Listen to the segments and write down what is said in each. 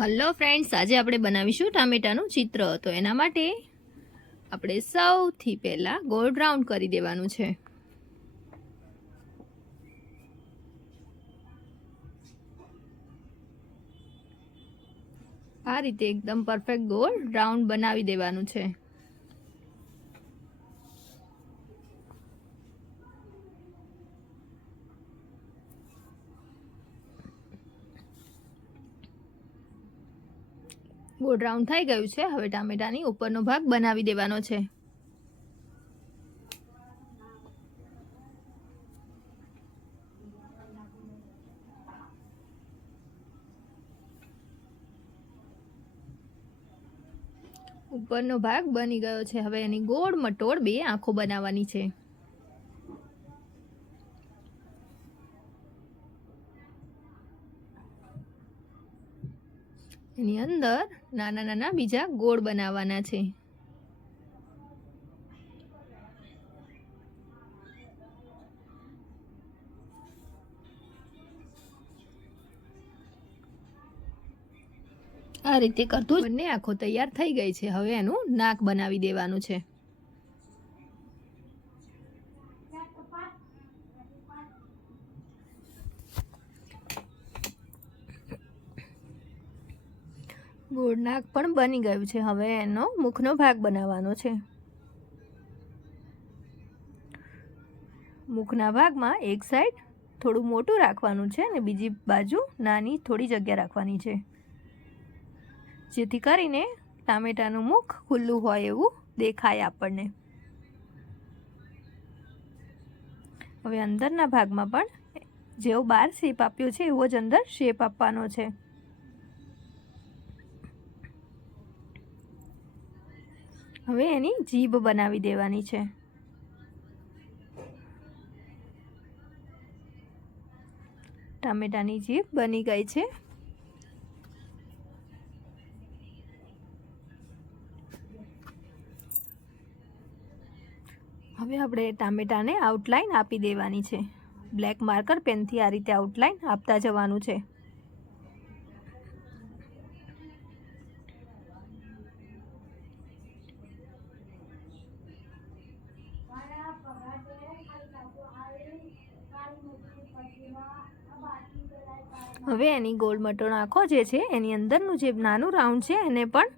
Hello friends, આજે આપણે બનાવીશું ટામેટાનું ચિત્ર. તો એના માટે આપણે સૌથી પહેલાં ગોળ રાઉન્ડ કરી દેવાનું છે. આ રીતે એકદમ પરફેક્ટ ગોળ રાઉન્ડ બનાવી દેવાનું છે. ગોળ રાઉન્ડ થઈ ગયું છે. હવે ટામેટાની ઉપરનો ભાગ બનાવી દેવાનો છે. ઉપરનો ભાગ બની ગયો છે. હવે એની ગોળ મટોળ બે આંખો બનાવવાની છે. એની અંદર નાના નાના બીજા ગોળ બનાવવાના છે. આ રીતે કરતું બંને આંખો તૈયાર થઈ ગઈ છે. હવે એનું નાક બનાવી દેવાનું છે. ગોળ નાક પણ બની ગયું છે. હવે એનો મુખનો ભાગ બનાવવાનો છે. મુખના ભાગમાં એક સાઈડ થોડું મોટું રાખવાનું છે અને બીજી બાજુ નાની થોડી જગ્યા રાખવાની છે, જેથી કરીને ટામેટાનું મુખ ખુલ્લું હોય એવું દેખાય આપણને. હવે અંદરના ભાગમાં પણ જેવો બહાર શેપ આપ્યો છે એવો જ અંદર શેપ આપવાનો છે. હવે એની જીભ બનાવી દેવાની છે. ટામેટાની જીભ બની ગઈ છે. હવે આપણે ટામેટાને આઉટલાઈન આપી દેવાની છે. બ્લેક માર્કર પેનથી આ રીતે આઉટલાઈન આપતા જવાનું છે. હવે એની ગોળ મટોળ આંખો જે છે એની અંદરનું જે નાનું રાઉન્ડ છે એને પણ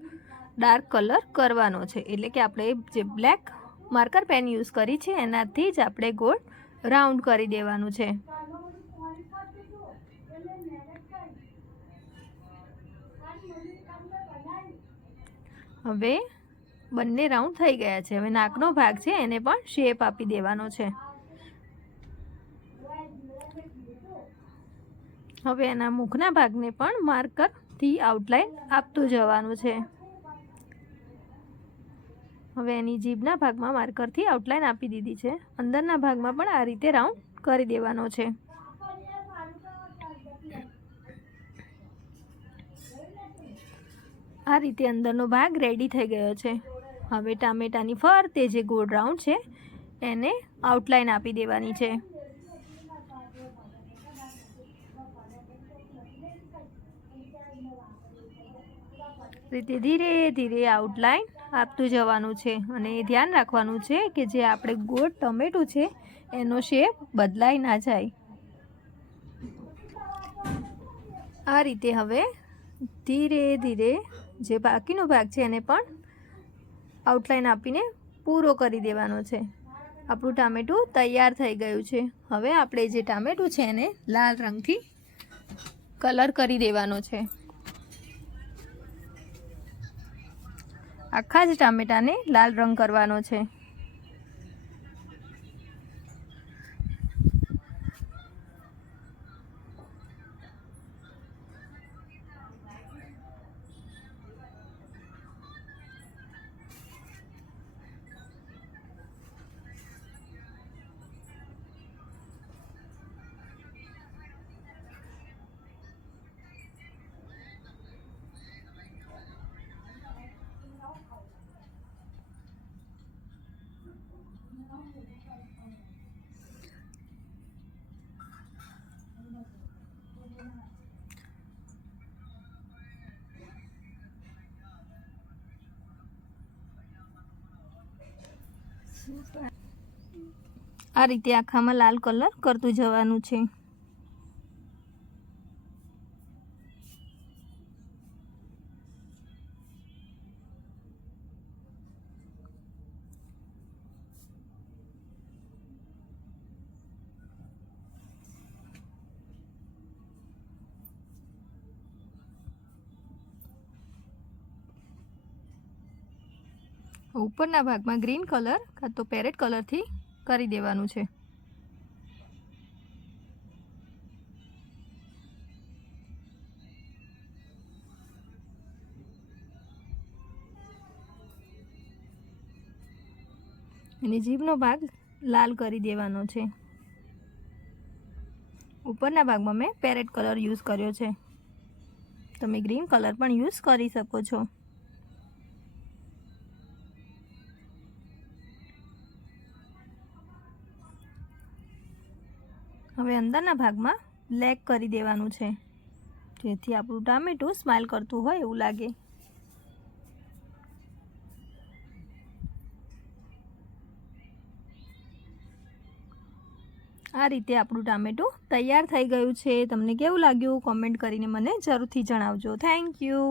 ડાર્ક કલર કરવાનો છે. એટલે કે આપણે જે બ્લેક માર્કર પેન યુઝ કરી છે એનાથી જ આપણે ગોળ રાઉન્ડ કરી દેવાનું છે. હવે બંને રાઉન્ડ થઈ ગયા છે. હવે નાકનો ભાગ છે એને પણ શેપ આપી દેવાનો છે. હવે એના મુખના ભાગને પણ માર્કરથી આઉટલાઈન આપતું જવાનું છે. હવે એની જીભના ભાગમાં માર્કરથી આઉટલાઈન આપી દીધી છે. અંદરના ભાગમાં પણ આ રીતે રાઉન્ડ કરી દેવાનો છે. આ રીતે અંદરનો ભાગ રેડી થઈ ગયો છે. હવે ટામેટાની ફરતે જે ગોળ રાઉન્ડ છે એને આઉટલાઈન આપી દેવાની છે. રીતે ધીરે ધીરે આઉટલાઈન આપતું જવાનું છે અને ધ્યાન રાખવાનું છે કે જે આપણે ગોળ ટમેટું છે એનો શેપ બદલાઈ ના જાય. આ રીતે હવે ધીરે ધીરે જે બાકીનો ભાગ છે એને પણ આઉટલાઈન આપીને પૂરો કરી દેવાનો છે. આપણું ટામેટું તૈયાર થઈ ગયું છે. હવે આપણે જે ટામેટું છે એને લાલ રંગથી કલર કરી દેવાનો છે. આખા જ ટામેટાને લાલ રંગ કરવાનો છે. આ રીતે આખામાં લાલ કલર કરતું જવાનું છે. ઉપરના ભાગમાં ગ્રીન કલર કાં તો પેરેટ કલરથી કરી દેવાનું છે. અને જીભનો ભાગ લાલ કરી દેવાનો છે. ઉપરના ભાગમાં મેં પેરેટ કલર યુઝ કર્યો છે. તમે ગ્રીન કલર પણ યુઝ કરી શકો છો. હવે અંદરના ભાગમાં બ્લેક કરી દેવાનું છે, જેથી આપણું ટામેટું સ્માઇલ કરતું હોય એવું લાગે. આ રીતે આપણું ટામેટું તૈયાર થઈ ગયું છે. તમને કેવું લાગ્યું કોમેન્ટ કરીને મને જરૂરથી જણાવજો. Thank you.